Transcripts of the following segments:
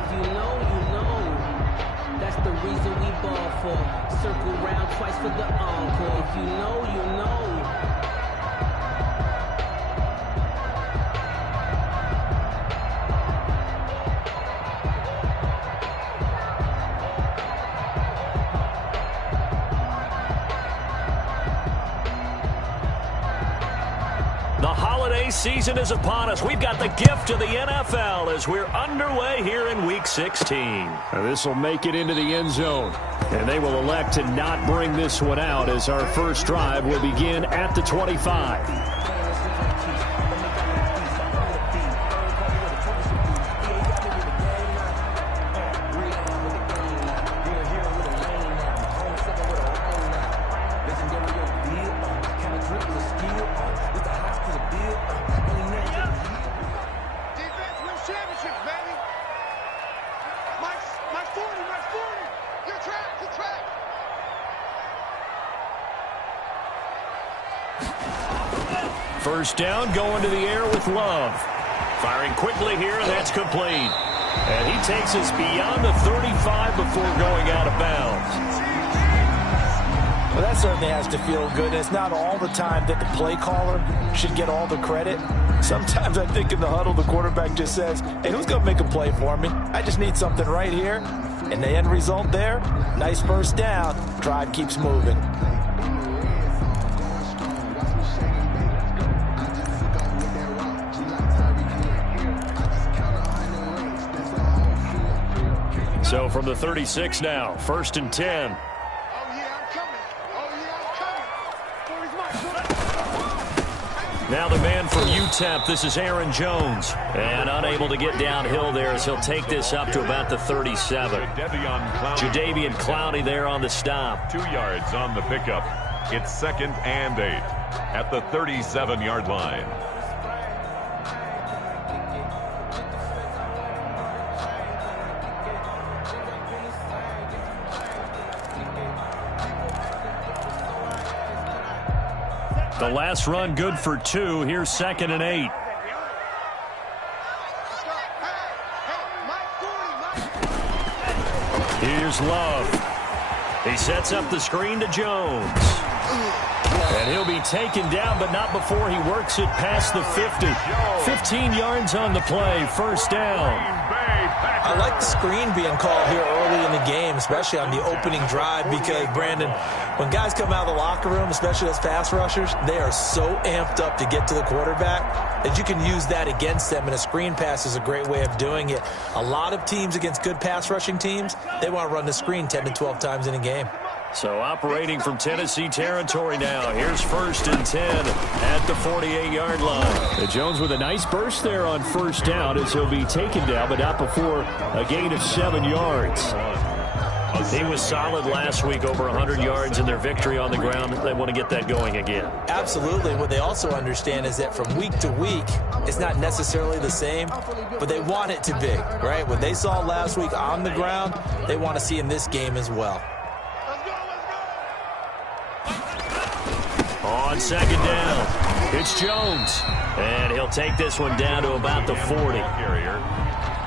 If you know, you know. That's the reason we ball for. Circle round twice for the encore. If you know, you know. Season is upon us. We've got the gift of the NFL as we're underway here in Week 16. This will make it into the end zone, and they will elect to not bring this one out as our first drive will begin at the 25. First down, going to the air with Love. Firing quickly here, and that's complete. And he takes us beyond the 35 before going out of bounds. Well, that certainly has to feel good. It's not all the time that the play caller should get all the credit. Sometimes I think in the huddle, the quarterback just says, hey, who's going to make a play for me? I just need something right here. And the end result there, nice first down. Drive keeps moving. So from the 36 now, 1st and 10. Now the man from UTEP, this is Aaron Jones. And unable to get downhill there as he'll take this up to about the 37. Jadeveon Clowney there on the stop. 2 yards on the pickup. It's 2nd and 8 at the 37-yard line. The last run good for 2. Here's 2nd and 8. Here's Love. He sets up the screen to Jones. And he'll be taken down, but not before he works it past the 50. 15 yards on the play. First down. I like the screen being called here early in the game, especially on the opening drive, because, Brandon, when guys come out of the locker room, especially those pass rushers, they are so amped up to get to the quarterback that you can use that against them, and a screen pass is a great way of doing it. A lot of teams against good pass rushing teams, they want to run the screen 10 to 12 times in a game. So operating from Tennessee territory now. Here's 1st and 10 at the 48-yard line. Jones with a nice burst there on first down as he'll be taken down, but not before a gain of 7 yards. He was solid last week, over 100 yards in their victory on the ground. They want to get that going again. Absolutely. What they also understand is that from week to week, it's not necessarily the same, but they want it to be, right? What they saw last week on the ground, they want to see in this game as well. On 2nd down, it's Jones. And he'll take this one down to about the 40.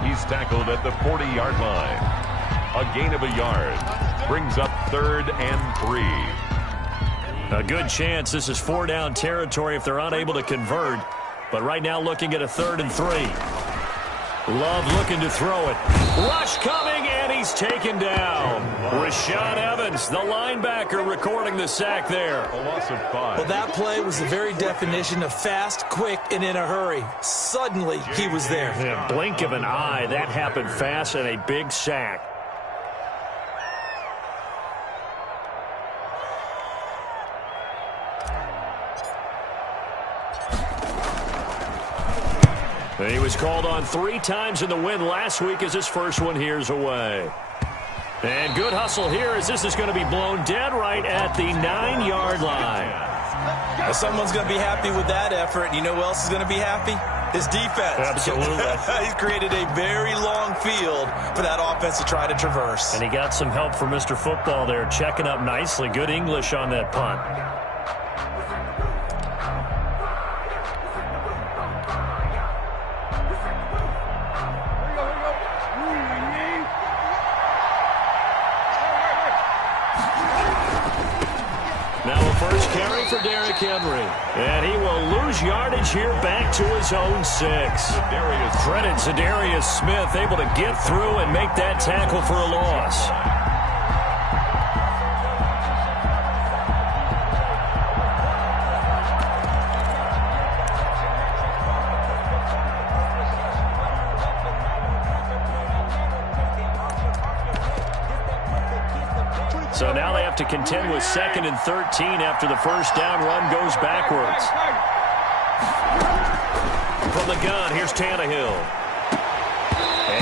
He's tackled at the 40-yard line. A gain of a yard. Brings up 3rd and 3. A good chance this is 4-down territory if they're unable to convert. But right now looking at a 3rd and 3. Love looking to throw it. Rush coming, and he's taken down. Rashaan Evans, the linebacker, recording the sack there. A loss of 5. Well, that play was the very definition of fast, quick, and in a hurry. Suddenly, he was there. In a blink of an eye, that happened fast, and a big sack. He was called on 3 times in the win last week as his first one here's away. And good hustle here as this is going to be blown dead right at the 9-yard line. Well, someone's going to be happy with that effort. And you know who else is going to be happy? His defense. Absolutely. He's created a very long field for that offense to try to traverse. And he got some help from Mr. Football there, checking up nicely. Good English on that punt. carry for Derrick Henry. And he will lose yardage here back to his own 6. Credit to Darius Smith, able to get through and make that tackle for a loss. So now they have to contend with 2nd and 13 after the first down run goes backwards. From the gun, here's Tannehill.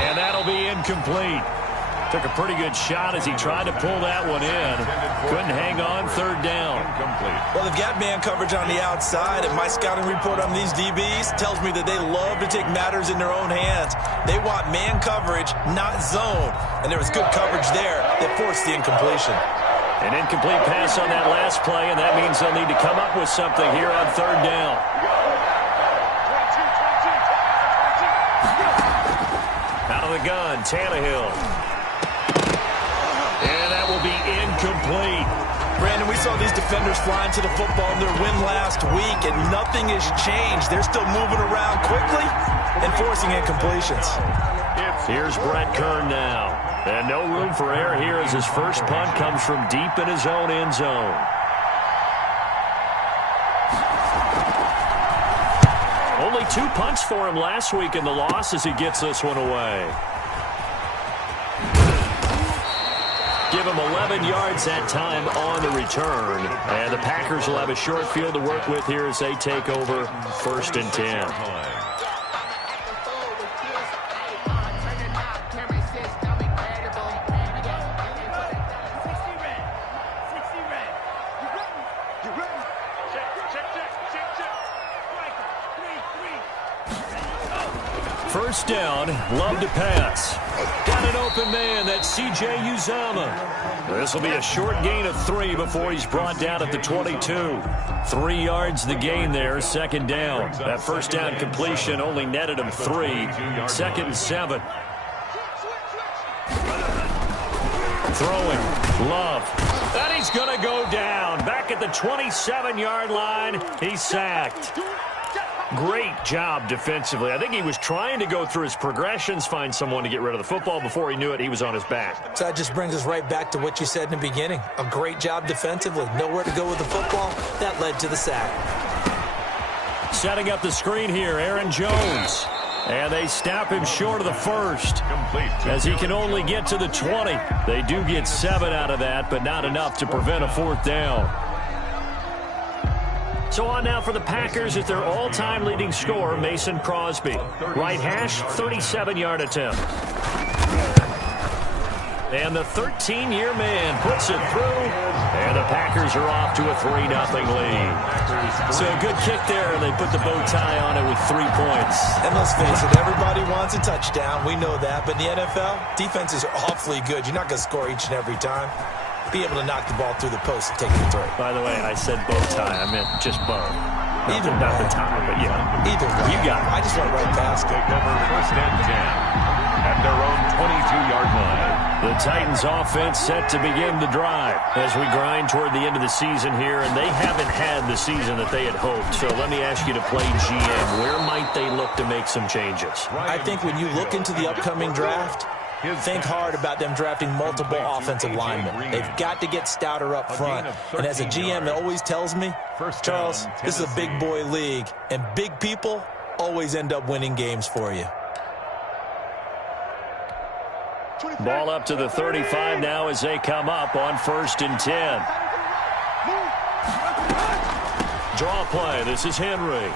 And that'll be incomplete. Took a pretty good shot as he tried to pull that one in. Couldn't hang on, 3rd down. Well, they've got man coverage on the outside, and my scouting report on these DBs tells me that they love to take matters in their own hands. They want man coverage, not zone. And there was good coverage there that forced the incompletion. An incomplete pass on that last play, and that means they'll need to come up with something here on 3rd down. Out of the gun, Tannehill. And that will be incomplete. Brandon, we saw these defenders flying to the football in their win last week, and nothing has changed. They're still moving around quickly and forcing incompletions. Here's Brett Kern now. And no room for error here as his first punt comes from deep in his own end zone. Only 2 punts for him last week in the loss as he gets this one away. Give him 11 yards that time on the return. And the Packers will have a short field to work with here as they take over 1st and 10. First down, love to pass. Got an open man, that's C.J. Uzomah. This will be a short gain of 3 before he's brought down at the 22. 3 yards the gain there, 2nd down. That first down completion only netted him 3. 2nd and 7. Throwing, Love. And he's going to go down. Back at the 27-yard line, he's sacked. Great job defensively. I think he was trying to go through his progressions, find someone to get rid of the football. Before he knew it, he was on his back. So that just brings us right back to what you said in the beginning. A great job defensively. Nowhere to go with the football. That led to the sack. Setting up the screen here, Aaron Jones. And they stop him short of the first as he can only get to the 20. They do get 7 out of that, but not enough to prevent a 4th down. So on now for the Packers is their all-time leading scorer, Mason Crosby. Right hash, 37-yard attempt. And the 13-year man puts it through, and the Packers are off to a 3-0 lead. So a good kick there, and they put the bow tie on it with 3 points. And let's face it, everybody wants a touchdown. We know that. But in the NFL, defenses are awfully good. You're not going to score each and every time. Be able to knock the ball through the post and take the throw. By the way, I said bow tie. I meant just bow. Either not the tie, but yeah. Either way. You got it. I just went right past it. Take over 1st and 10 at their own 22-yard line. The Titans offense set to begin the drive as we grind toward the end of the season here, and they haven't had the season that they had hoped. So let me ask you to play GM. Where might they look to make some changes? I think when you look into the upcoming draft, think hard about them drafting multiple offensive linemen. They've got to get stouter up front. And as a GM, it always tells me, Charles, this is a big boy league, and big people always end up winning games for you. Ball up to the 35 now as they come up on 1st and 10. Draw play. This is Henry.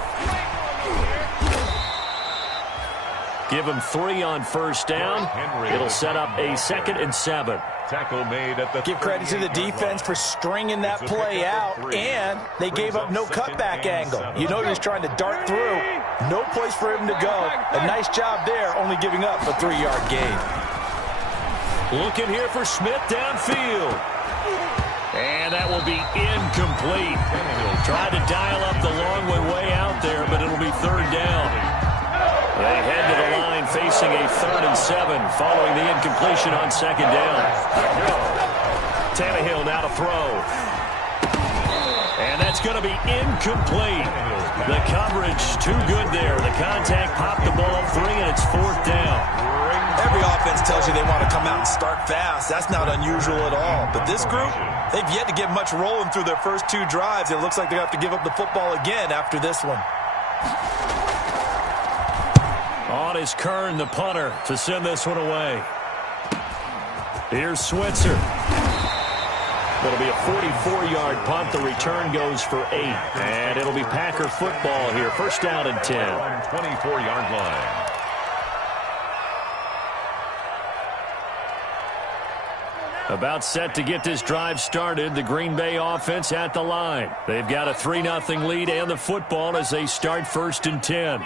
Give him 3 on 1st down. It'll set up a 2nd and 7. Tackle made at the Give credit to the defense for stringing that play out, and they gave up no cutback angle. You know he was trying to dart through. No place for him to go. A nice job there, only giving up a 3-yard gain. Looking here for Smith downfield. And that will be incomplete. Tried to dial up the long way out there, but it'll be 3rd down. They head to the line facing a 3rd and 7 following the incompletion on 2nd down. Tannehill now to throw. And that's That's going to be incomplete. The coverage too good there. The contact popped the ball free, and it's 4th down. Every offense tells you they want to come out and start fast. That's not unusual at all. But this group, they've yet to get much rolling through their first 2 drives. It looks like they have to give up the football again after this one. On is Kern, the punter, to send this one away. Here's Switzer. It'll be a 44-yard punt. The return goes for 8. And it'll be Packer football here. First down and 10. 24-yard line. About set to get this drive started. The Green Bay offense at the line. They've got a 3-0 lead and the football as they start 1st and 10.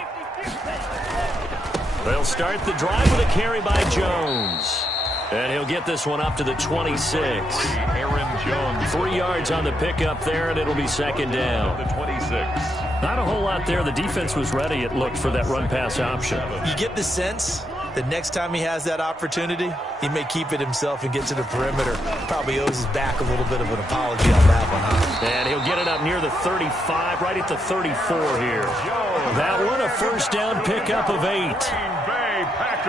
They'll start the drive with a carry by Jones. And he'll get this one up to the 26. Aaron Jones. 3 yards on the pickup there, and it'll be 2nd down. The 26. Not a whole lot there. The defense was ready, it looked, for that run-pass option. You get the sense that next time he has that opportunity, he may keep it himself and get to the perimeter. Probably owes his back a little bit of an apology on that one, huh? And he'll get it up near the 35, right at the 34 here. That one, a first down pickup of 8.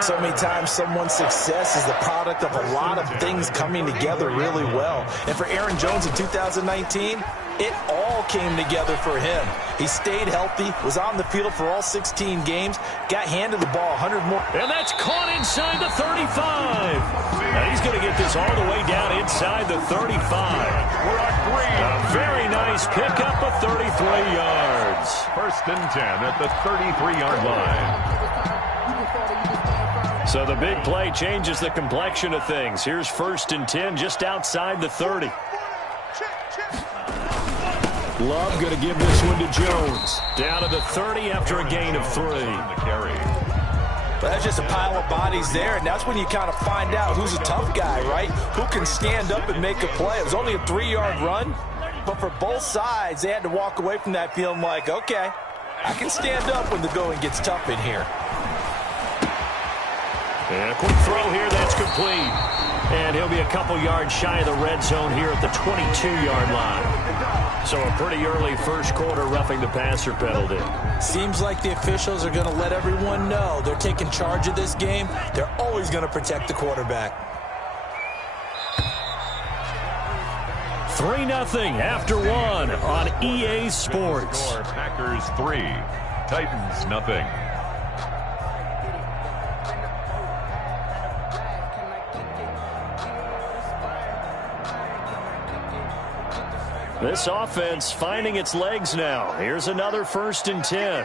So many times someone's success is the product of a lot of things coming together really well. And for Aaron Jones in 2019, it all came together for him. He stayed healthy, was on the field for all 16 games, got handed the ball 100 more. And that's caught inside the 35. And he's going to get this all the way down inside the 35. A very nice pickup of 33 yards. 1st and 10 at the 33-yard line. So the big play changes the complexion of things. Here's 1st and 10 just outside the 30. Love going to give this one to Jones. Down to the 30 after a gain of 3. But that's just a pile of bodies there, and that's when you kind of find out who's a tough guy, right? Who can stand up and make a play. It was only a 3-yard run, but for both sides, they had to walk away from that feeling like, okay, I can stand up when the going gets tough in here. And a quick throw here, that's complete. And he'll be a couple yards shy of the red zone here at the 22-yard line. So a pretty early first quarter roughing the passer penalty. Seems like the officials are going to let everyone know they're taking charge of this game. They're always going to protect the quarterback. 3-0 after 1 on EA Sports. Packers 3, Titans nothing. This offense finding its legs now. Here's another 1st and 10.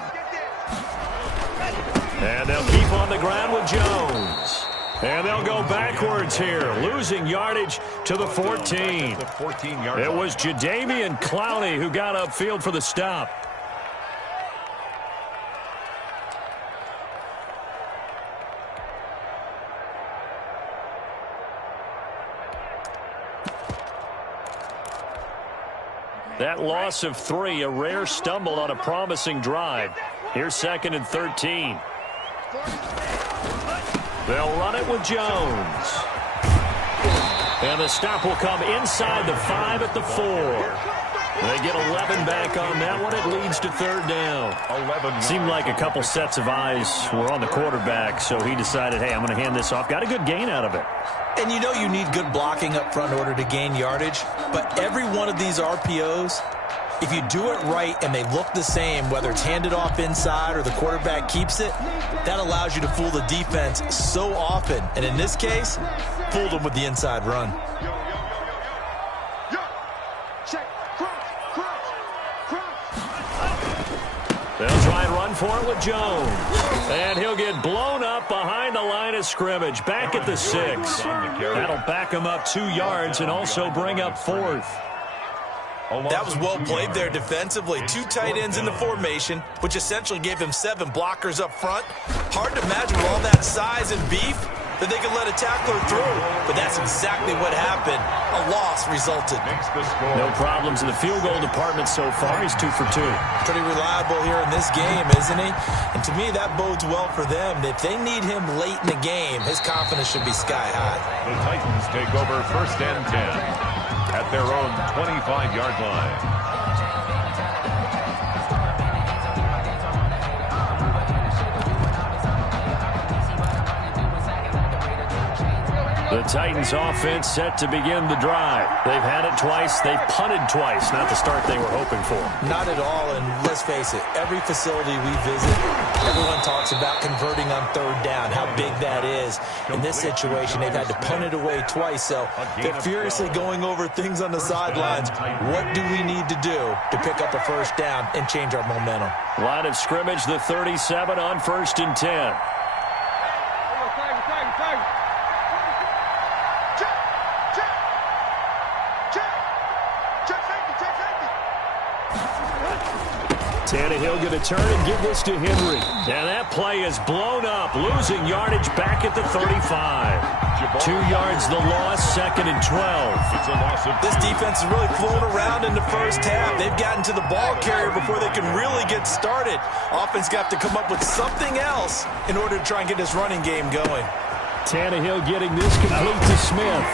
And they'll keep on the ground with Jones. And they'll go backwards here, losing yardage to the 14. It was Jadeveon Clowney who got upfield for the stop. That loss of 3, a rare stumble on a promising drive. Here's 2nd and 13. They'll run it with Jones. And the stop will come inside the 5 at the 4. They get 11 back on that one. It leads to 3rd down. 11. Seemed like a couple sets of eyes were on the quarterback, so he decided, hey, I'm going to hand this off. Got a good gain out of it. And you know you need good blocking up front in order to gain yardage. But every one of these RPOs, if you do it right and they look the same, whether it's handed off inside or the quarterback keeps it, that allows you to fool the defense so often. And in this case, fooled them with the inside run. They'll try and run for it with Jones. And he'll get blown up behind the line of scrimmage. Back at the 6. That'll back him up 2 yards and also bring up 4th. That was well played there defensively. 2 tight ends in the formation, which essentially gave him 7 blockers up front. Hard to imagine with all that size and beef that they could let a tackler through. But that's exactly what happened. A loss resulted. No problems in the field goal department so far. He's 2 for 2. Pretty reliable here in this game, isn't he? And to me, that bodes well for them. If they need him late in the game, his confidence should be sky high. The Titans take over 1st and 10 at their own 25-yard line. The Titans offense set to begin the drive. They've had it twice. They've punted twice. Not the start they were hoping for. Not at all, and let's face it, every facility we visit, everyone talks about converting on third down, how big that is. In this situation, they've had to punt it away twice, so they're furiously going over things on the sidelines. What do we need to do to pick up a first down and change our momentum? Line of scrimmage, the 37 on 1st and 10. Tannehill going to turn and give this to Henry. And that play is blown up, losing yardage back at the 35. 2 yards the loss, 2nd and 12. This defense is really flown around in the first half. They've gotten to the ball carrier before they can really get started. Offense got to come up with something else in order to try and get this running game going. Tannehill getting this complete to Smith.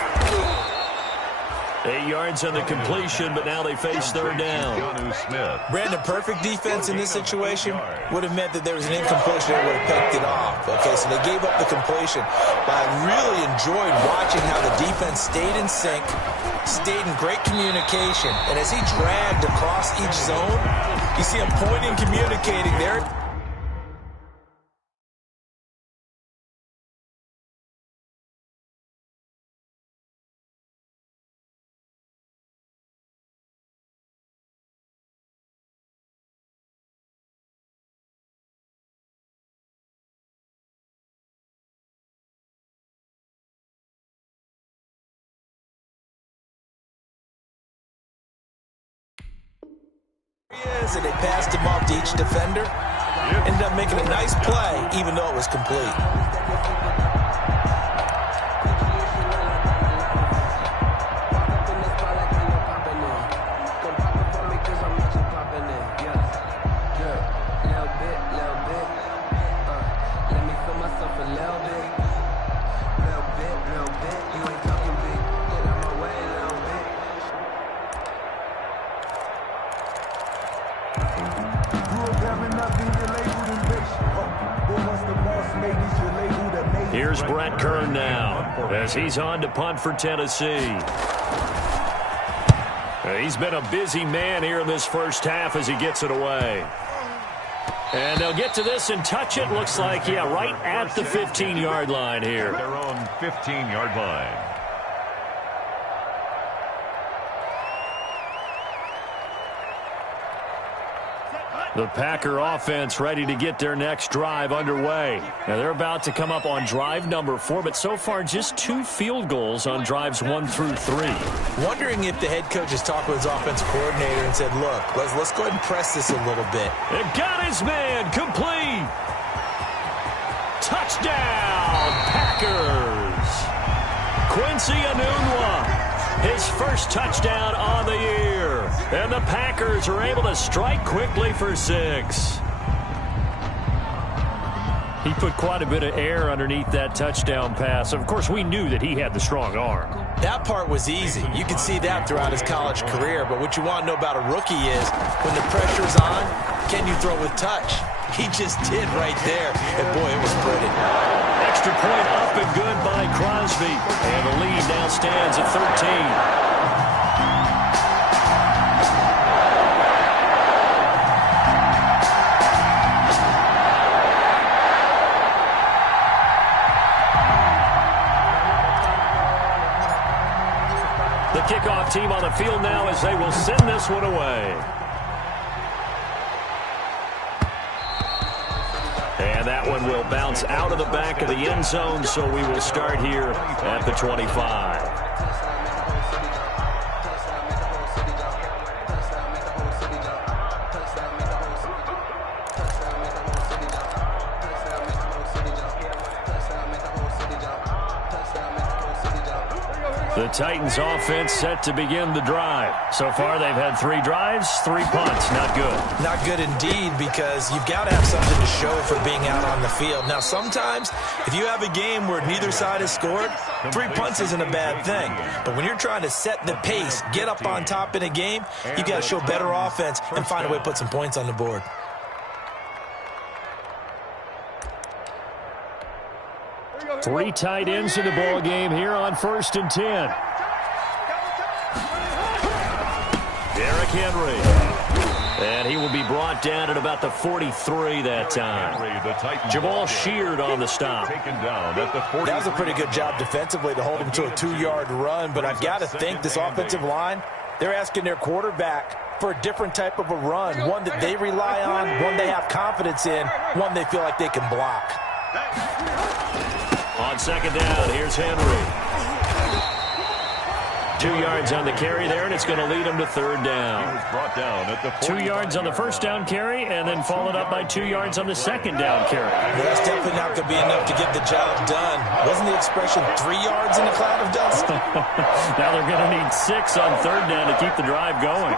8 yards on the completion, but now they face third down. Brandon, perfect defense in this situation would have meant that there was an incompletion. They would have picked it off. Okay, so they gave up the completion. But I really enjoyed watching how the defense stayed in sync, stayed in great communication. And as he dragged across each zone, you see him pointing, communicating there. And they passed him off to each defender. Ended up making a nice play, even though it was complete. Here's Brett Kern now as he's on to punt for Tennessee. He's been a busy man here in this first half as he gets it away. And they'll get to this and touch it. Looks like, yeah, right at the 15-yard line here. Their own 15-yard line. The Packer offense ready to get their next drive underway. Now they're about to come up on drive number 4, but so far just 2 field goals on drives 1 through 3. Wondering if the head coach has talked with his offensive coordinator and said, look, let's go ahead and press this a little bit. They've got his man complete. Touchdown, Packers. Quincy Enunwa. His first touchdown on the year. And the Packers are able to strike quickly for 6. He put quite a bit of air underneath that touchdown pass. Of course, we knew that he had the strong arm. That part was easy. You could see that throughout his college career. But what you want to know about a rookie is when the pressure's on, can you throw with touch? He just did right there. And, boy, it was pretty. Extra point up and good by Crosby. And the lead now stands at 13. The kickoff team on the field now as they will send this one away. And that one will bounce out of the back of the end zone, so we will start here at the 25. The Titans offense set to begin the drive. So far they've had 3 drives, 3 punts. Not good. Not good indeed, because you've got to have something to show for being out on the field. Now sometimes if you have a game where neither side has scored, 3 punts isn't a bad thing. But when you're trying to set the pace, get up on top in a game, you got to show better offense and find a way to put some points on the board. Three tight ends in the ball game here on 1st and 10. Derrick Henry. And he will be brought down at about the 43 that time. Jamal Sheard on the stop. That was a pretty good job defensively to hold him to a 2-yard run, but I've got to think this offensive line, they're asking their quarterback for a different type of a run, one that they rely on, one they have confidence in, one they feel like they can block. On 2nd down, here's Henry. 2 yards on the carry there, and it's going to lead him to 3rd down. 2 yards on the 1st down carry, and then followed up by 2 yards on the 2nd down carry. Well, that's definitely not going to be enough to get the job done. Wasn't the expression 3 yards in a cloud of dust? Now they're going to need 6 on 3rd down to keep the drive going.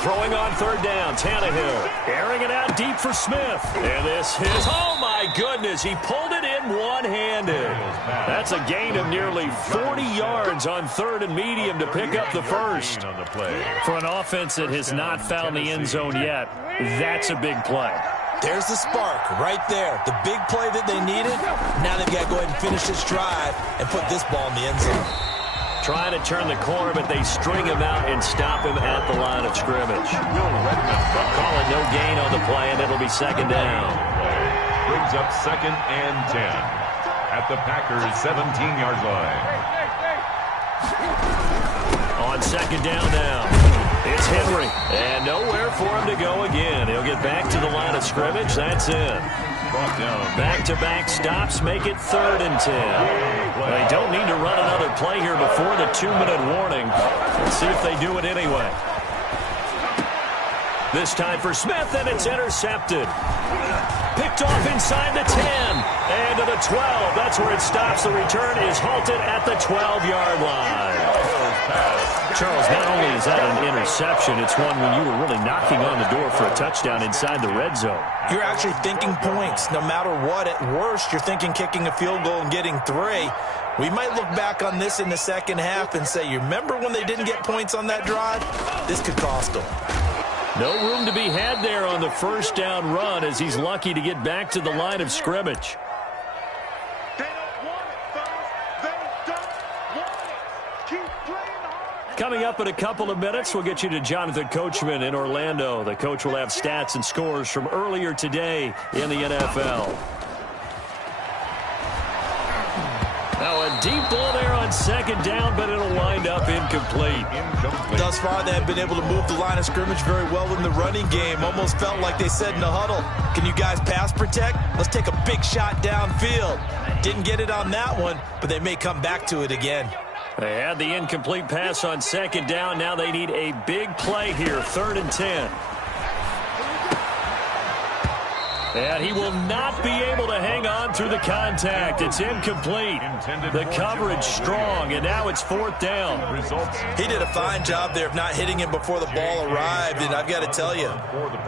Throwing on 3rd down, Tannehill. Airing it out deep for Smith. And this is, oh my goodness, he pulled it in one-handed. That's a gain of nearly 40 yards on 3rd and medium to pick up the first. For an offense that has not found the end zone yet, that's a big play. There's the spark right there. The big play that they needed. Now they've got to go ahead and finish this drive and put this ball in the end zone. Trying to turn the corner, but they string him out and stop him at the line of scrimmage. Call it no gain on the play, and it'll be 2nd down. Brings up 2nd and 10 at the Packers' 17-yard line. On 2nd down now, it's Henry, and nowhere for him to go again. He'll get back to the line of scrimmage. That's it. Back-to-back stops make it 3rd and 10. They don't need to run another play here before the 2-minute warning. Let's see if they do it anyway. This time for Smith, and it's intercepted. Picked off inside the 10 and to the 12. That's where it stops. The return is halted at the 12-yard line. Charles, not only is that an interception, it's one when you were really knocking on the door for a touchdown inside the red zone. You're actually thinking points. No matter what, at worst, you're thinking kicking a field goal and getting 3. We might look back on this in the second half and say, you remember when they didn't get points on that drive? This could cost them. No room to be had there on the 1st down run as he's lucky to get back to the line of scrimmage. Coming up in a couple of minutes, we'll get you to Jonathan Coachman in Orlando. The coach will have stats and scores from earlier today in the NFL. Now a deep ball there on 2nd down, but it'll wind up incomplete. Thus far, they have been able to move the line of scrimmage very well in the running game. Almost felt like they said in the huddle, can you guys pass protect? Let's take a big shot downfield. Didn't get it on that one, but they may come back to it again. They had the incomplete pass on 2nd down. Now they need a big play here, 3rd and 10. And he will not be able to hang on through the contact. It's incomplete. The coverage strong, and now it's 4th down. He did a fine job there of not hitting him before the ball arrived, and I've got to tell you,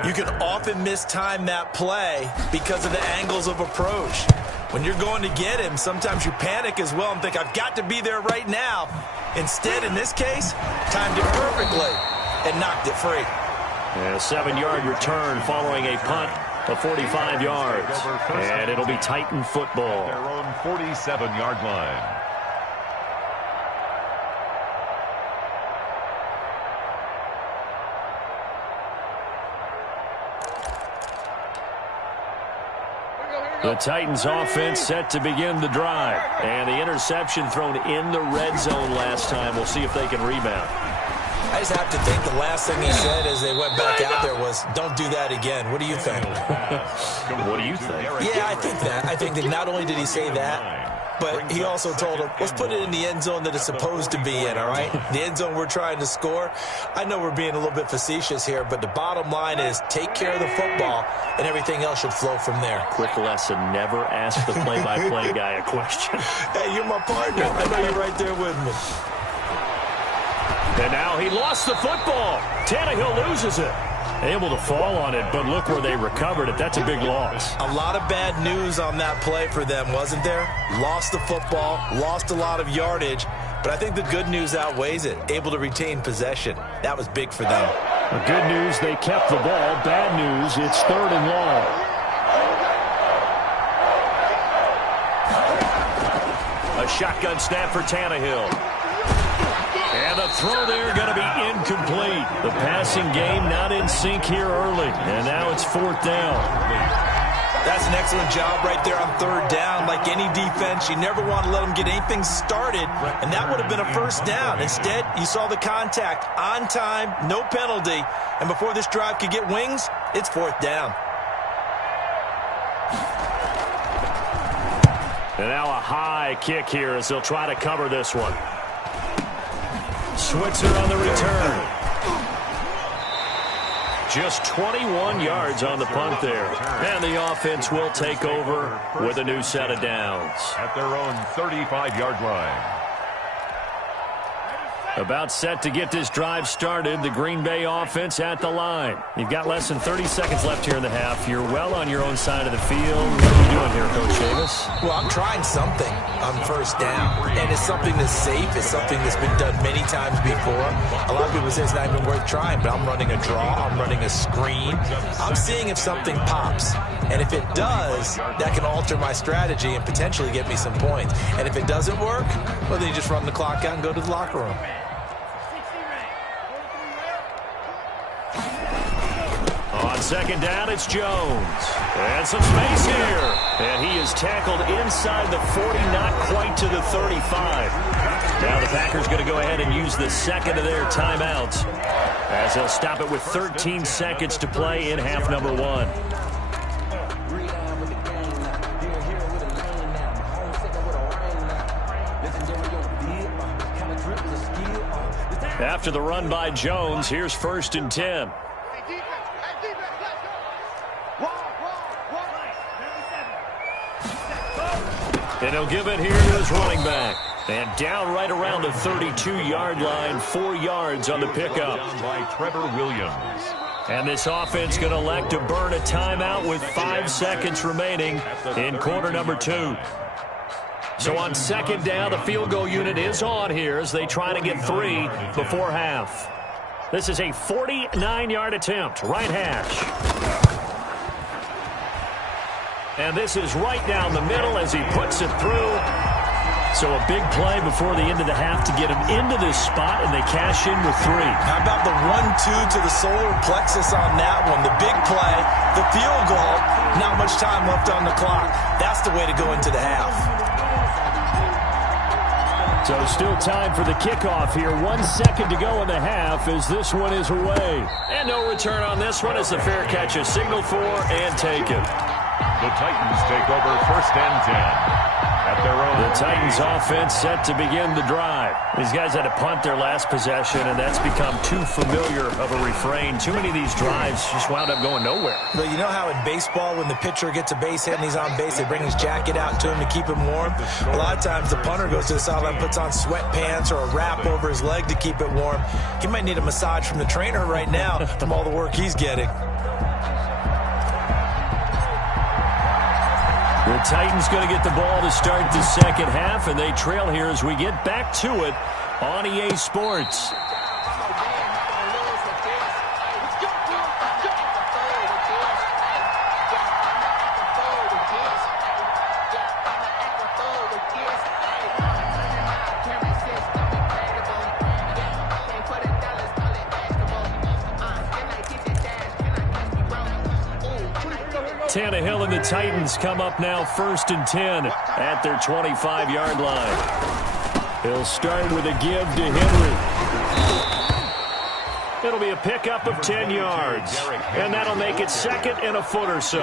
you can often mistime that play because of the angles of approach. When you're going to get him, sometimes you panic as well and think, I've got to be there right now. Instead, in this case, timed it perfectly and knocked it free. And a 7-yard return following a punt of 45 yards. And it'll be Titan football. Their own 47-yard line. The Titans offense set to begin the drive. And the interception thrown in the red zone last time. We'll see if they can rebound. I just have to think the last thing he said as they went back out there was, don't do that again. What do you think? What do you think? Yeah, I think that. I think that not only did he say that, but he also told him, let's put it in the end zone that it's supposed to be in, all right? The end zone we're trying to score. I know we're being a little bit facetious here, but the bottom line is take care of the football, and everything else should flow from there. Quick lesson, never ask the play-by-play guy a question. Hey, you're my partner. I know you're right there with me. And now he lost the football. Tannehill loses it. Able to fall on it, but look where they recovered it. That's a big loss. A lot of bad news on that play for them, wasn't there? Lost the football, lost a lot of yardage, but I think the good news outweighs it. Able to retain possession. That was big for them. The good news, they kept the ball. Bad news, it's 3rd and long. shotgun snap for Tannehill. And the throw there going to be incomplete. The passing game not in sync here early. And now it's 4th down. That's an excellent job right there on 3rd down. Like any defense, you never want to let them get anything started, and that would have been a 1st down. Instead, you saw the contact on time, no penalty, and before this drive could get wings, it's 4th down. And now a high kick here as they'll try to cover this one. Switzer on the return. Just 21 yards on the punt there. And the offense will take over with a new set of downs. At their own 35-yard line. About set to get this drive started. The Green Bay offense at the line. You've got less than 30 seconds left here in the half. You're well on your own side of the field. What are you doing here, Coach Davis? Well, I'm trying something on 1st down. And it's something that's safe. It's something that's been done many times before. A lot of people say it's not even worth trying, but I'm running a draw. I'm running a screen. I'm seeing if something pops. And if it does, that can alter my strategy and potentially get me some points. And if it doesn't work, well, then you just run the clock out and go to the locker room. On 2nd down, it's Jones. And some space here. And he is tackled inside the 40, not quite to the 35. Now the Packers going to go ahead and use the second of their timeouts as they'll stop it with 13 seconds to play in half number 1. After the run by Jones, here's 1st and 10. And he'll give it here to his running back. And down right around the 32-yard line, 4 yards on the pickup. Down by Trevor Williams. And this offense going to elect to burn a timeout with 5 seconds remaining in quarter number 2. So on 2nd down, the field goal unit is on here as they try to get 3 before half. This is a 49-yard attempt, right hash. And this is right down the middle as he puts it through. So a big play before the end of the half to get him into this spot, and they cash in with 3. How about the 1-2 to the solar plexus on that one? The big play, the field goal, not much time left on the clock. That's the way to go into the half. So still time for the kickoff here. 1 second to go in the half as this one is away. And no return on this one as the fair catch is signaled for and taken. The Titans take over 1st and 10 at their own. The Titans offense set to begin the drive. These guys had to punt their last possession, and that's become too familiar of a refrain. Too many of these drives just wound up going nowhere. But you know how in baseball, when the pitcher gets a base hit and he's on base, they bring his jacket out to him to keep him warm? A lot of times the punter goes to the sideline, puts on sweatpants or a wrap over his leg to keep it warm. He might need a massage from the trainer right now from all the work he's getting. The Titans going to get the ball to start the second half, and they trail here as we get back to it on EA Sports. Tannehill and the Titans come up now 1st and 10 at their 25-yard line. He'll start with a give to Henry. It'll be a pickup of 10 yards, and that'll make it 2nd and a foot or so.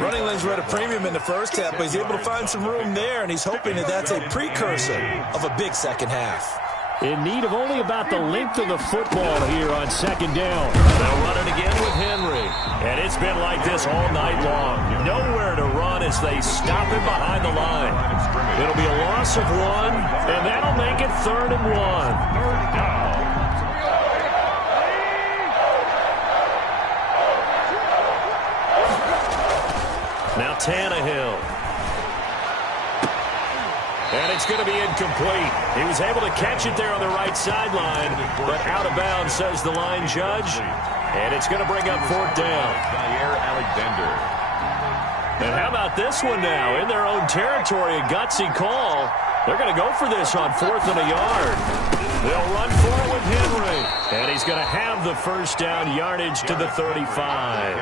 Running lanes were at a premium in the first half, but he's able to find some room there, and he's hoping that that's a precursor of a big second half. In need of only about the length of the football here on 2nd down. They'll run it again with Henry. And it's been like this all night long. Nowhere to run as they stop him behind the line. It'll be a loss of 1, and that'll make it 3rd and 1. Now Tannehill. And it's going to be incomplete. He was able to catch it there on the right sideline, but out of bounds, says the line judge. And it's going to bring up 4th down. Alexander. And how about this one now? In their own territory, a gutsy call. They're going to go for this on 4th and a yard. They'll run for it with Henry. And he's going to have the first down, yardage to the 35.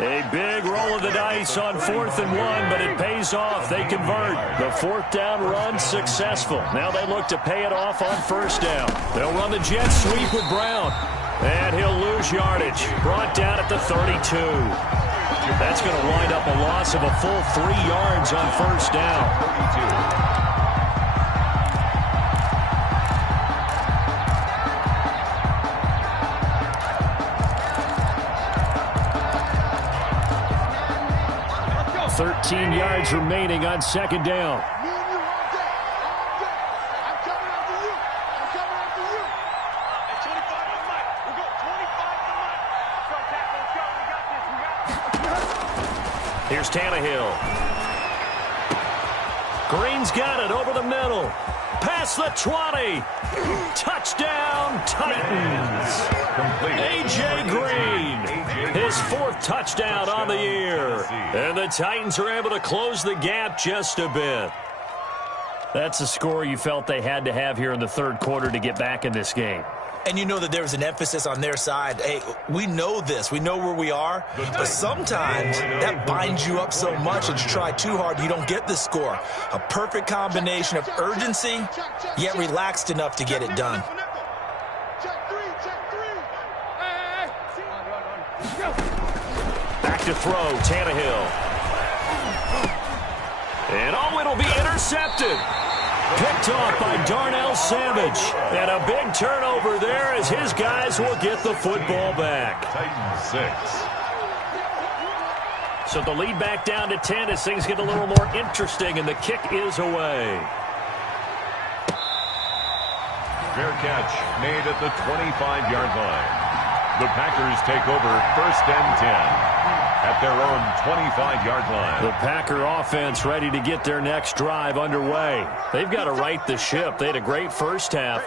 A big roll of the dice on 4th and 1, but it pays off. They convert. The 4th down run successful. Now they look to pay it off on 1st down. They'll run the jet sweep with Brown. And he'll lose yardage. Brought down at the 32. That's going to wind up a loss of a full 3 yards on 1st down. 13 yards remaining on 2nd down. Here's Tannehill. Green's got it over the middle. Past the 20. Touchdown, Titans. A.J. Green, his 4th touchdown on the year. And the Titans are able to close the gap just a bit. That's a score you felt they had to have here in the 3rd quarter to get back in this game. And you know that there was an emphasis on their side. Hey, we know this. We know where we are. But sometimes that binds you up so much that you try too hard, you don't get the score. A perfect combination of urgency, yet relaxed enough to get it done. Back to throw, Tannehill. And oh, it'll be intercepted. Picked off by Darnell Savage. And a big turnover there as his guys will get the football back. Titans 6. So the lead back down to 10 as things get a little more interesting, and the kick is away. Fair catch made at the 25-yard line. The Packers take over 1st and 10. At their own 25-yard line. The Packer offense ready to get their next drive underway. They've got to right the ship. They had a great first half,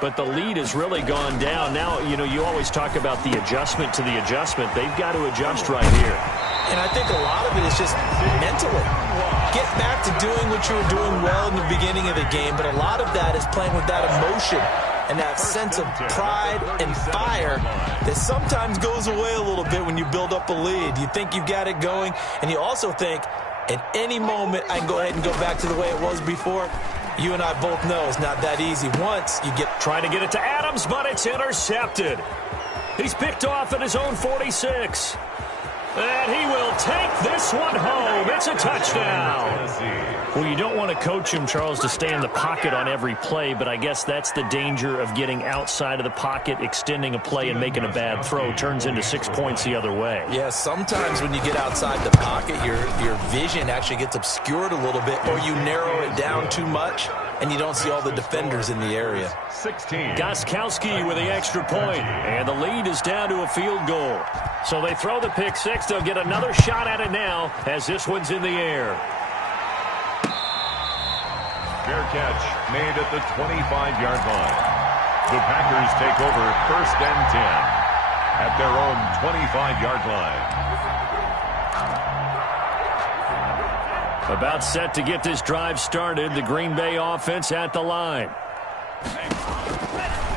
but the lead has really gone down. Now, you know, you always talk about the adjustment to the adjustment. They've got to adjust right here. And I think a lot of it is just mentally. Get back to doing what you were doing well in the beginning of the game, but a lot of that is playing with that emotion and that sense of pride and fire that sometimes goes away a little bit when you build up a lead. You think you've got it going, and you also think at any moment I can go ahead and go back to the way it was before. You and I both know it's not that easy. Once you get... Trying to get it to Adams, but it's intercepted. He's picked off at his own 46. And he will take this one home. It's a touchdown. Well, you don't want to coach him, Charles, to stay in the pocket on every play, but I guess that's the danger of getting outside of the pocket, extending a play, and making a bad throw. Turns into 6 points the other way. Yeah, sometimes when you get outside the pocket, your vision actually gets obscured a little bit, or you narrow it down too much, and you don't see all the defenders in the area. 16. Gostkowski with the extra point, and the lead is down to a field goal. So they throw the pick six. They'll get another shot at it now as this one's in the air. Fair catch made at the 25-yard line. The Packers take over 1st and 10 at their own 25-yard line. About set to get this drive started. The Green Bay offense at the line.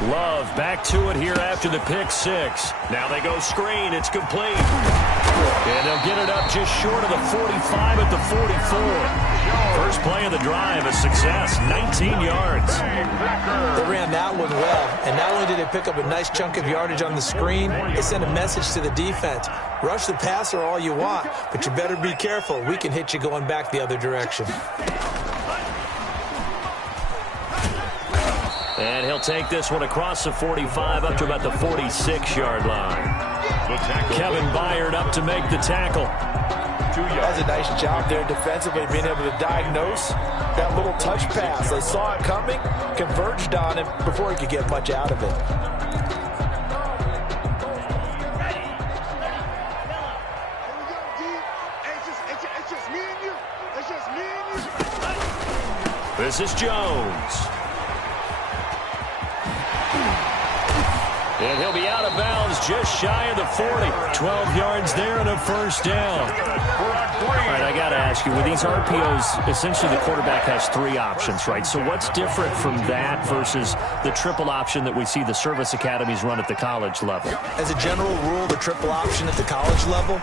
Love back to it here after the pick six. Now they go screen. It's complete. And they'll get it up just short of the 45 at the 44. First play of the drive, a success, 19 yards. They ran that one well, and not only did they pick up a nice chunk of yardage on the screen, they sent a message to the defense. Rush the passer all you want, but you better be careful. We can hit you going back the other direction. And he'll take this one across the 45 up to about the 46-yard line. Kevin Byard up to make the tackle. That's a nice job there defensively, being able to diagnose that little touch pass. They saw it coming, converged on it before he could get much out of it. This is Jones. And he'll be out of bounds just shy of the 40. 12 yards there and a first down. All right, I got to ask you, with these RPOs, essentially the quarterback has 3 options, right? So what's different from that versus the triple option that we see the service academies run at the college level? As a general rule, the triple option at the college level,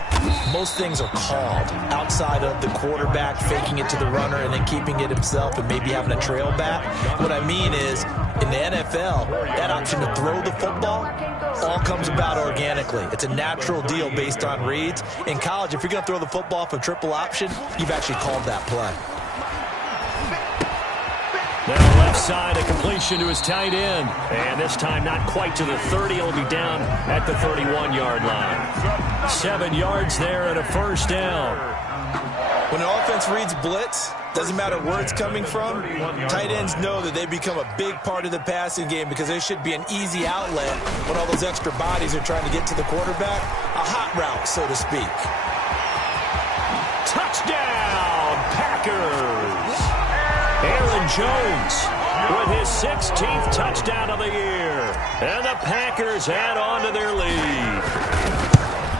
most things are called outside of the quarterback faking it to the runner and then keeping it himself and maybe having a trail back. What I mean is, in the NFL, that option to throw the football all comes about organically. It's a natural deal based on reads. In college, if you're going to throw the football for triple option, you've actually called that play. Now left side, a completion to his tight end. And this time not quite to the 30. It'll be down at the 31-yard line. 7 yards there and a first down. When an offense reads blitz, doesn't matter where it's coming from, tight ends know that they become a big part of the passing game because there should be an easy outlet when all those extra bodies are trying to get to the quarterback. A hot route, so to speak. Touchdown, Packers! Aaron Jones with his 16th touchdown of the year. And the Packers add on to their lead.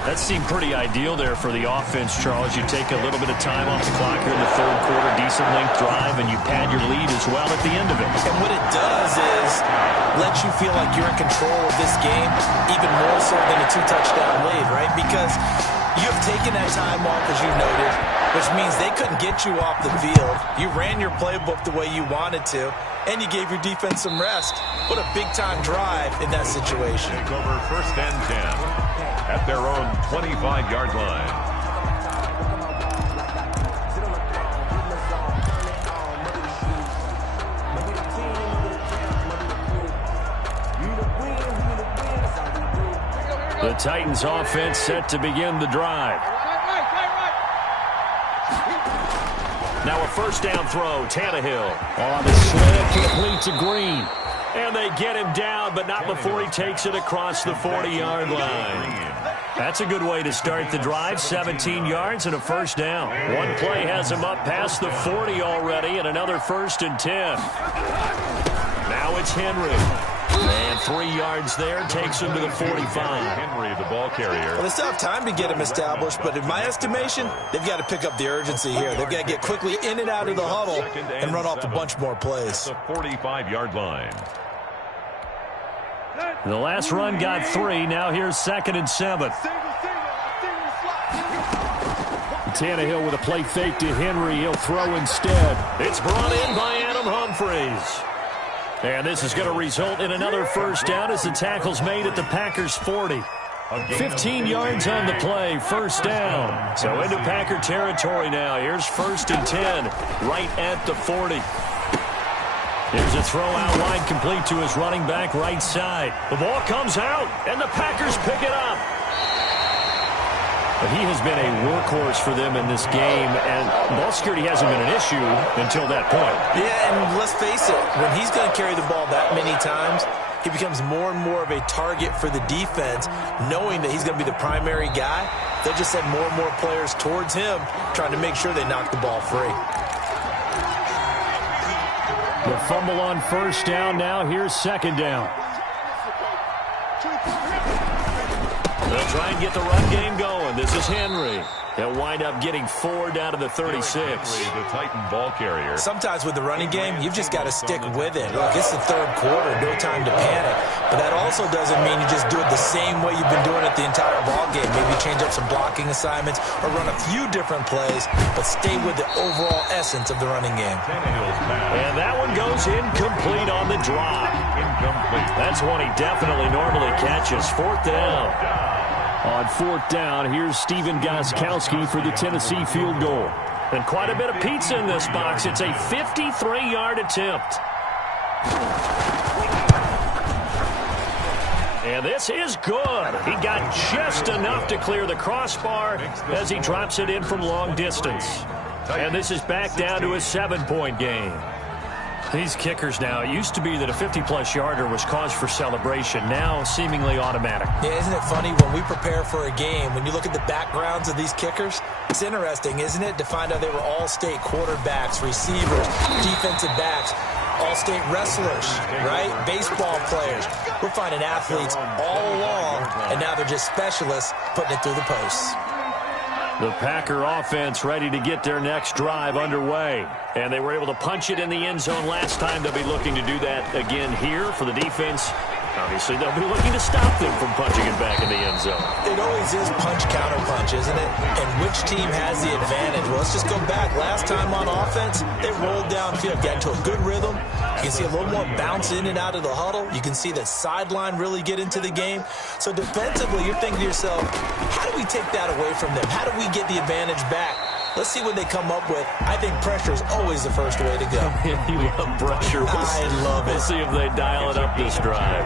That seemed pretty ideal there for the offense, Charles. You take a little bit of time off the clock here in the third quarter, decent length drive, and you pad your lead as well at the end of it. And what it does is let you feel like you're in control of this game, even more so than a 2-touchdown lead, right? Because you've taken that time off, as you noted, which means they couldn't get you off the field. You ran your playbook the way you wanted to, and you gave your defense some rest. What a big-time drive in that situation. Take over first and 10 at their own 25-yard line. The Titans offense set to begin the drive. Now a first down throw, Tannehill. On the slant, complete to Green. And they get him down, but not before he takes it across the 40-yard line. That's a good way to start the drive. 17 yards and a first down. One play has him up past the 40 already, and another first and 10. Now it's Henry. And 3 yards there, takes him to the 45. Henry, the ball carrier. Well, they still have time to get him established, but in my estimation, they've got to pick up the urgency here. They've got to get quickly in and out of the huddle and run off a bunch more plays. The 45-yard line. The last run got 3. Now here's 2nd and 7. Tannehill with a play fake to Henry. He'll throw instead. It's brought in by Adam Humphries. And this is going to result in another first down as the tackle's made at the Packers' 40. 15 yards on the play, first down. So into Packer territory now. Here's 1st and 10, right at the 40. Here's a throw out wide, complete to his running back right side. The ball comes out, and the Packers pick it up. But he has been a workhorse for them in this game, and ball security hasn't been an issue until that point. Yeah, and let's face it, when he's going to carry the ball that many times, he becomes more and more of a target for the defense, knowing that he's going to be the primary guy. They'll just send more and more players towards him, trying to make sure they knock the ball free. The fumble on first down now. Here's 2nd down. They'll try and get the run game going. This is Henry. They'll wind up getting 4 down to the 36. The Titan ball carrier. Sometimes with the running game, you've just got to stick with it. Look, it's the third quarter, no time to panic. But that also doesn't mean you just do it the same way you've been doing it the entire ball game. Maybe change up some blocking assignments or run a few different plays, but stay with the overall essence of the running game. And that one goes incomplete on the drop. Incomplete. That's one he definitely normally catches. 4th down. On 4th down, here's Steven Gostkowski for the Tennessee field goal. And quite a bit of pizza in this box. It's a 53-yard attempt. And this is good. He got just enough to clear the crossbar as he drops it in from long distance. And this is back down to a 7-point game. These kickers now, it used to be that a 50-plus yarder was cause for celebration. Now, seemingly automatic. Yeah, isn't it funny when we prepare for a game, when you look at the backgrounds of these kickers, it's interesting, isn't it, to find out they were all-state quarterbacks, receivers, defensive backs. all-state wrestlers, right? Baseball players. We're finding athletes all along, and now they're just specialists putting it through the posts. The Packer offense ready to get their next drive underway. And they were able to punch it in the end zone last time. They'll be looking to do that again here for the defense. Obviously, they'll be looking to stop them from punching it back in the end zone. It always is punch-counter-punch, isn't it? And which team has the advantage? Well, let's just go back. Last time on offense, they rolled downfield, got into a good rhythm. You can see a little more bounce in and out of the huddle. You can see the sideline really get into the game. So defensively, you're thinking to yourself, how do we take that away from them? How do we get the advantage back? Let's see what they come up with. I think pressure is always the first way to go. You love pressure. I love it. We'll see if they dial it up this drive.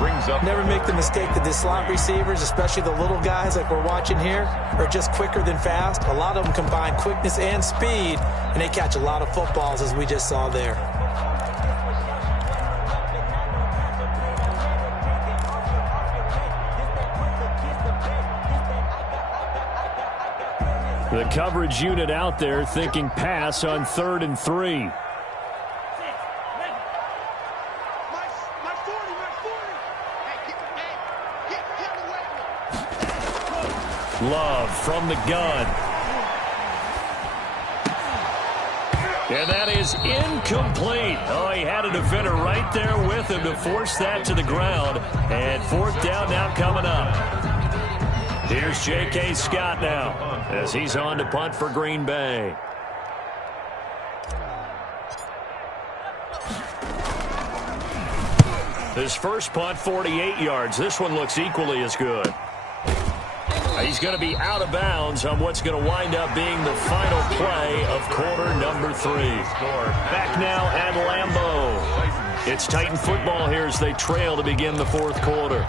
Brings up. Never make the mistake that the slot receivers, especially the little guys like we're watching here, are just quicker than fast. A lot of them combine quickness and speed, and they catch a lot of footballs, as we just saw there. The coverage unit out there thinking pass on 3rd and 3. Love from the gun. And that is incomplete. Oh, he had a defender right there with him to force that to the ground. And 4th down now coming up. Here's J.K. Scott now as he's on to punt for Green Bay. His first punt, 48 yards. This one looks equally as good. He's going to be out of bounds on what's going to wind up being the final play of quarter number 3. Back now at Lambeau. It's Titan football here as they trail to begin the 4th quarter.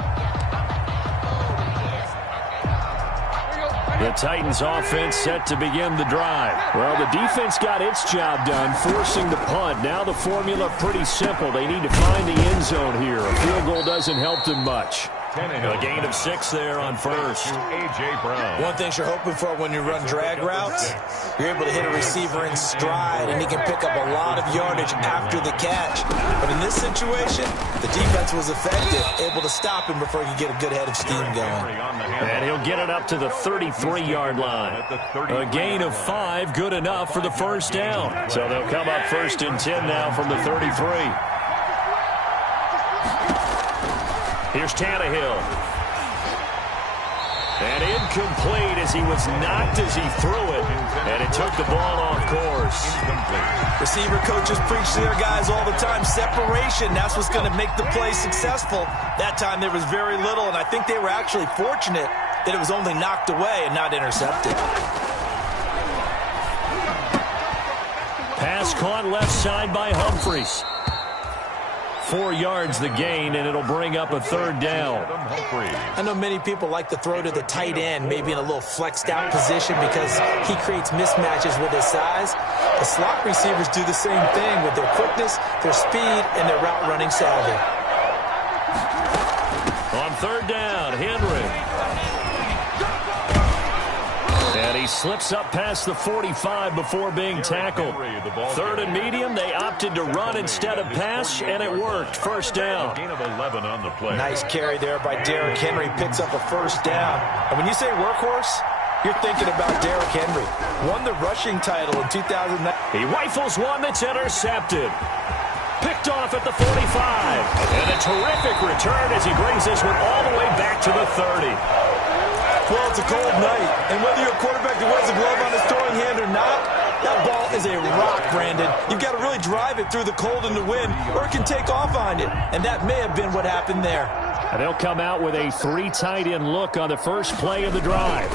The Titans offense set to begin the drive. Well, the defense got its job done, forcing the punt. Now the formula pretty simple. They need to find the end zone here. A field goal doesn't help them much. A gain of 6 there on first. A.J. Brown. One thing you're hoping for when you run drag routes, you're able to hit a receiver in stride, and he can pick up a lot of yardage after the catch. But in this situation, the defense was effective, able to stop him before he could get a good head of steam going. And he'll get it up to the 33-yard line. A gain of 5, good enough for the first down. So they'll come up 1st and 10 now from the 33. Here's Tannehill. And incomplete as he was knocked as he threw it. And it took the ball off course. Receiver coaches preach to their guys all the time. Separation, that's what's going to make the play successful. That time there was very little, and I think they were actually fortunate that it was only knocked away and not intercepted. Pass caught left side by Humphries. 4 yards the gain, and it'll bring up a 3rd down. I know many people like to throw to the tight end, maybe in a little flexed out position because he creates mismatches with his size. The slot receivers do the same thing with their quickness, their speed, and their route running savvy. On 3rd down, Henry. And he slips up past the 45 before being tackled. 3rd and medium, they opted to run instead of pass, and it worked. 1st down. Gain of 11 on the play. Nice carry there by Derrick Henry. Picks up a 1st down. And when you say workhorse, you're thinking about Derrick Henry. Won the rushing title in 2009. He rifles one that's intercepted. Picked off at the 45. And a terrific return as he brings this one all the way back to the 30. Well, it's a cold night, and whether you're a quarterback that wears a glove on his throwing hand or not, that ball is a rock, Brandon. You've got to really drive it through the cold and the wind, or it can take off on you, and that may have been what happened there. And they'll come out with a 3 tight end look on the first play of the drive.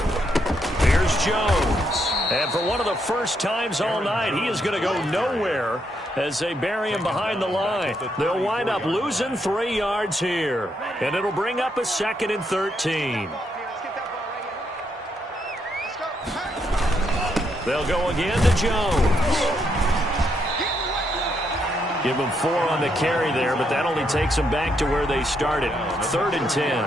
Here's Jones. And for one of the first times all night, he is going to go nowhere as they bury him behind the line. They'll wind up losing 3 yards here, and it'll bring up a 2nd and 13. They'll go again to Jones. Give them 4 on the carry there, but that only takes them back to where they started. 3rd and 10.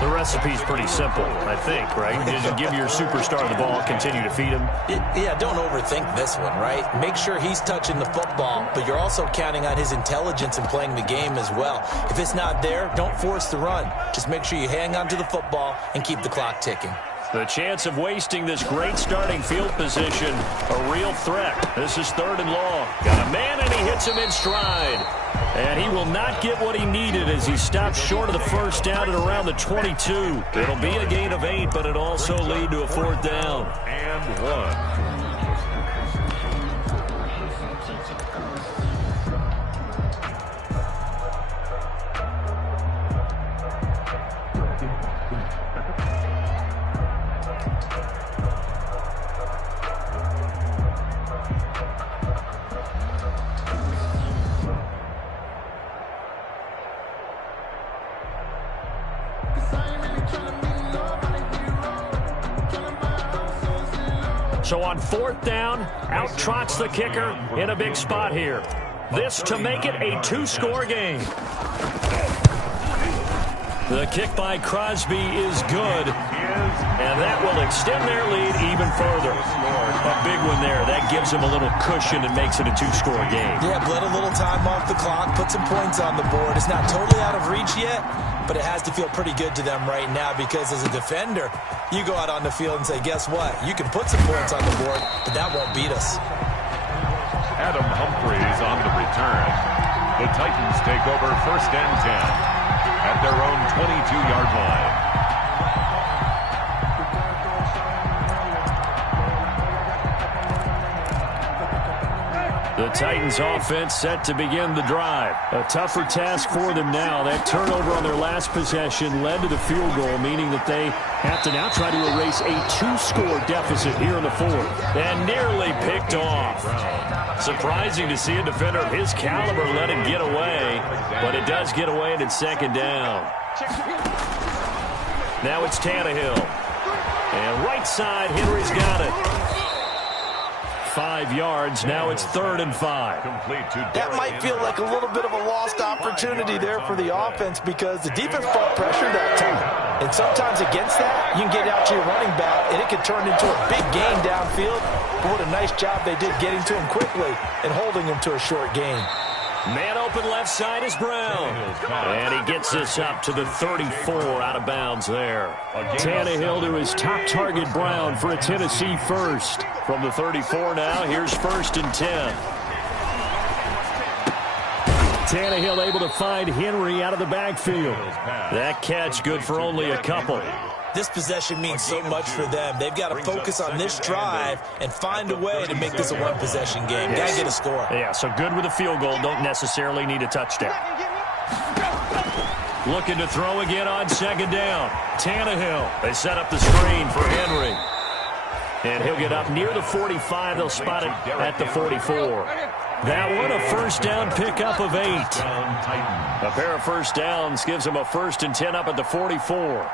The recipe's pretty simple, I think, right? Just give your superstar the ball, continue to feed him. Yeah, don't overthink this one, right? Make sure he's touching the football, but you're also counting on his intelligence in playing the game as well. If it's not there, don't force the run. Just make sure you hang on to the football and keep the clock ticking. The chance of wasting this great starting field position, a real threat. This is 3rd and long. Got a man, and he hits him in stride. And he will not get what he needed as he stops short of the first down at around the 22. It'll be a gain of 8, but it'll also lead to a 4th down. And 1. So on 4th down, out trots the kicker in a big spot here. This to make it a 2-score game. The kick by Crosby is good, and that will extend their lead even further. A big one there. That gives them a little cushion and makes it a 2-score game. Yeah, bled a little time off the clock, put some points on the board. It's not totally out of reach yet, but it has to feel pretty good to them right now because as a defender, you go out on the field and say, guess what? You can put some points on the board, but that won't beat us. Adam Humphries on the return. The Titans take over 1st and 10 at their own 22-yard line. The Titans offense set to begin the drive. A tougher task for them now. That turnover on their last possession led to the field goal, meaning that they have to now try to erase a 2-score deficit here in the 4th. And nearly picked off. Surprising to see a defender of his caliber let it get away, but it does get away and it's 2nd down. Now it's Tannehill. And right side, Henry's got it. 5 yards. Now it's 3rd and 5. That might feel like a little bit of a lost opportunity there for the offense because the defense brought pressure that time. And sometimes against that, you can get out to your running back, and it could turn into a big gain downfield. But what a nice job they did getting to him quickly and holding him to a short gain. Man open left side is Brown. And he gets this up to the 34 out of bounds there. Tannehill to his top target, Brown, for a Tennessee first. From the 34 now, here's 1st and 10. Tannehill able to find Henry out of the backfield. That catch good for only a couple. This possession means so much for them. They've got to focus on this drive and find a way to make this a one-possession game. Got to get a score. Yeah, so good with a field goal. Don't necessarily need a touchdown. Looking to throw again on 2nd down. Tannehill. They set up the screen for Henry. And he'll get up near the 45. They'll spot it at the 44. That one, a 1st down pickup of 8. A pair of 1st downs gives them a 1st and 10 up at the 44.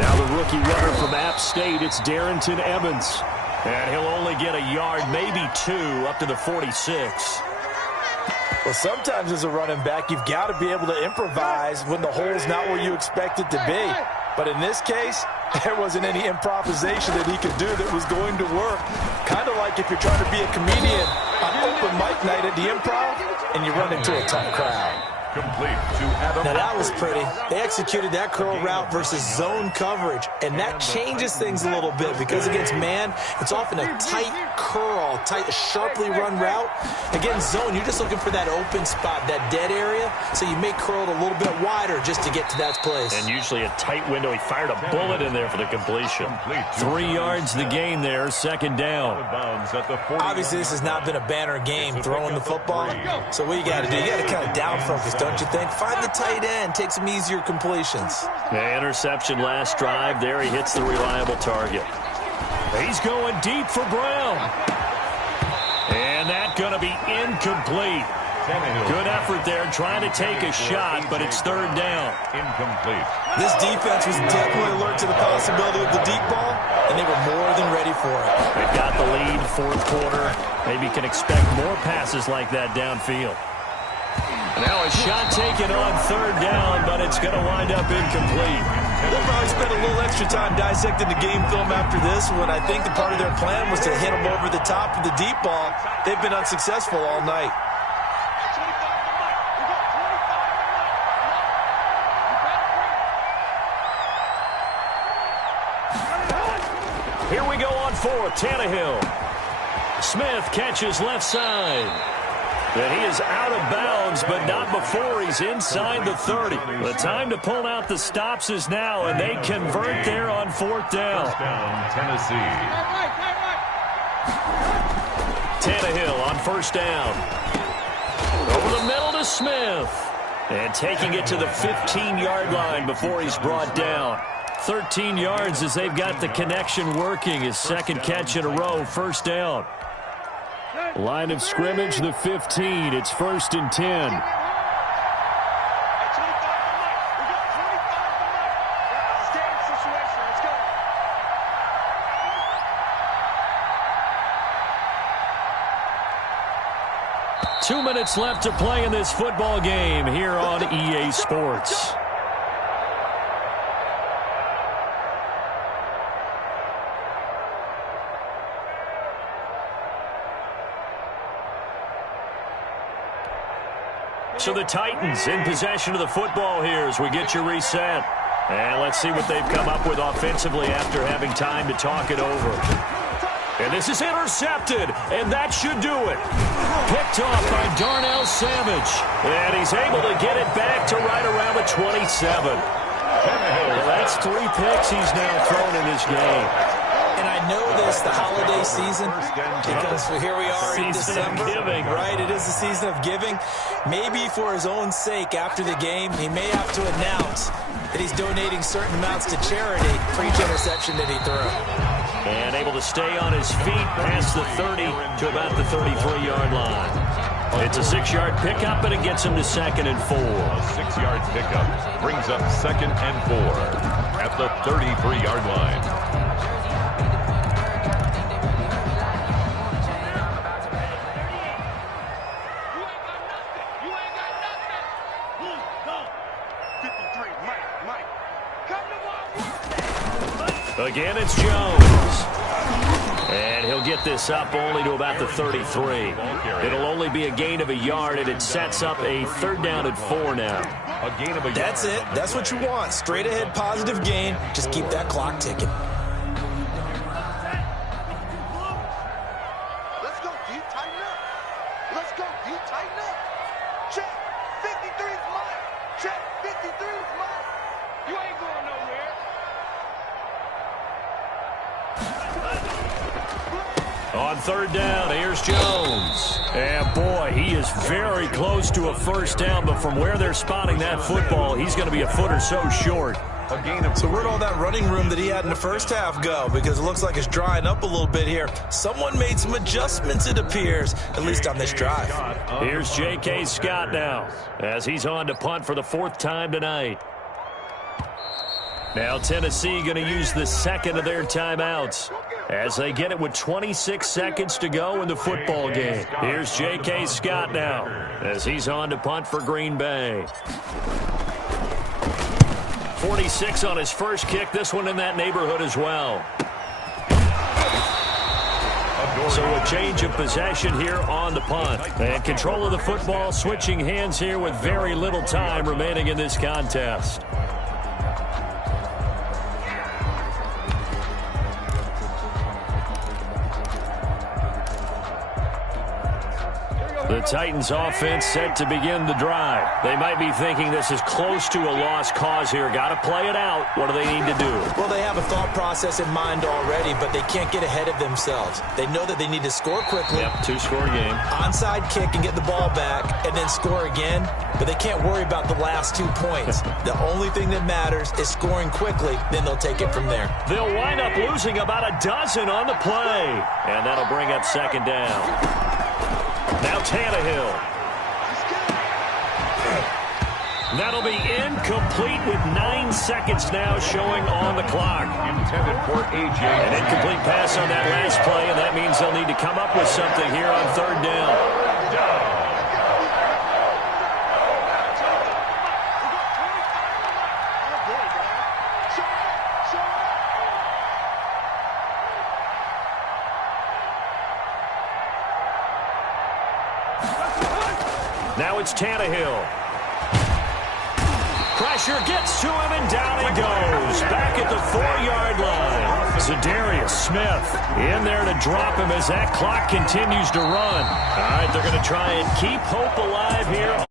Now the rookie runner from App State, it's Darrington Evans. And he'll only get a yard, maybe 2, up to the 46. Well, sometimes as a running back, you've got to be able to improvise when the hole's not where you expect it to be. But in this case, there wasn't any improvisation that he could do that was going to work. Kind of like if you're trying to be a comedian on open mic night at the Improv and you run into a tough crowd. Complete to Adam. Now that was pretty. They executed that curl route versus zone coverage, and that changes things a little bit because against man, it's often a tight curl, sharply run route. Against zone, you're just looking for that open spot, that dead area, so you may curl it a little bit wider just to get to that place. And usually a tight window. He fired a bullet in there for the completion. 3 yards the gain there, 2nd down. Obviously, this has not been a banner game throwing the football, so what you got to do, you got to kind of down focus, don't you think? Find the tight end, take some easier completions. The interception last drive there. He hits the reliable target. He's going deep for Brown. And that's going to be incomplete. Good effort there, trying to take a shot, but it's third down. Incomplete. This defense was definitely alert to the possibility of the deep ball, and they were more than ready for it. They've got the lead, fourth quarter. Maybe can expect more passes like that downfield. Now a shot taken on third down, but it's going to wind up incomplete. They'll probably spend a little extra time dissecting the game film after this one. I think the part of their plan was to hit them over the top of the deep ball. They've been unsuccessful all night. Here we go on fourth. Tannehill. Smith catches left side. And he is out of bounds, but not before he's inside the 30. The time to pull out the stops is now, and they convert there on fourth down. First down, Tennessee. Tannehill on first down. Over the middle to Smith. And taking it to the 15-yard line before he's brought down. 13 yards as they've got the connection working. His second catch in a row, first down. Line of scrimmage, the 15. It's 1st and 10. Two minutes left to play in this football game here on EA Sports. So the Titans in possession of the football here as we get you reset. And let's see what they've come up with offensively after having time to talk it over. And this is intercepted, and that should do it. Picked off by Darnell Savage. And he's able to get it back to right around the 27. Well, that's 3 picks he's now thrown in this game. And I know this, the holiday season, because here we are in December. Giving. Right, it is the season of giving. Maybe for his own sake after the game, he may have to announce that he's donating certain amounts to charity for each interception that he threw. And able to stay on his feet past the 30 to about the 33-yard line. It's a 6-yard pickup, and it gets him to 2nd and 4. A 6-yard pickup brings up 2nd and 4 at the 33-yard line. Again, it's Jones. And he'll get this up only to about the 33. It'll only be a gain of a yard, and it sets up a 3rd down and 4 now. A gain of a yard. That's it. That's what you want. Straight ahead, positive gain. Just keep that clock ticking. Let's go, D. Tighten up. Let's go, D. Tighten up. Check. 53 is mine. Check. 53 is mine. You ain't going nowhere. On 3rd down, here's Jones. And boy, he is very close to a first down, but from where they're spotting that football, he's going to be a foot or so short. A gain of So where'd all that running room that he had in the first half go? Because it looks like it's drying up a little bit here. Someone made some adjustments, it appears, at least on this drive. Here's J.K. Scott now as he's on to punt for the 4th time tonight. Now Tennessee going to use the 2nd of their timeouts as they get it with 26 seconds to go in the football game. Here's J.K. Scott now as he's on to punt for Green Bay. 46 on his first kick, this one in that neighborhood as well. So a change of possession here on the punt. And control of the football, switching hands here with very little time remaining in this contest. The Titans offense set to begin the drive. They might be thinking this is close to a lost cause here. Got to play it out. What do they need to do? Well, they have a thought process in mind already, but they can't get ahead of themselves. They know that they need to score quickly. Yep, 2-score game. Onside kick and get the ball back and then score again, but they can't worry about the last 2 points. The only thing that matters is scoring quickly, then they'll take it from there. They'll wind up losing about a dozen on the play, and that'll bring up 2nd down. Now Tannehill. That'll be incomplete with 9 seconds now showing on the clock. Intended for AJ. An incomplete pass on that last play, and that means they'll need to come up with something here on third down. Now it's Tannehill. Pressure gets to him, and down he goes. Back at the 4-yard line. Zadarius Smith in there to drop him as that clock continues to run. All right, they're going to try and keep hope alive here.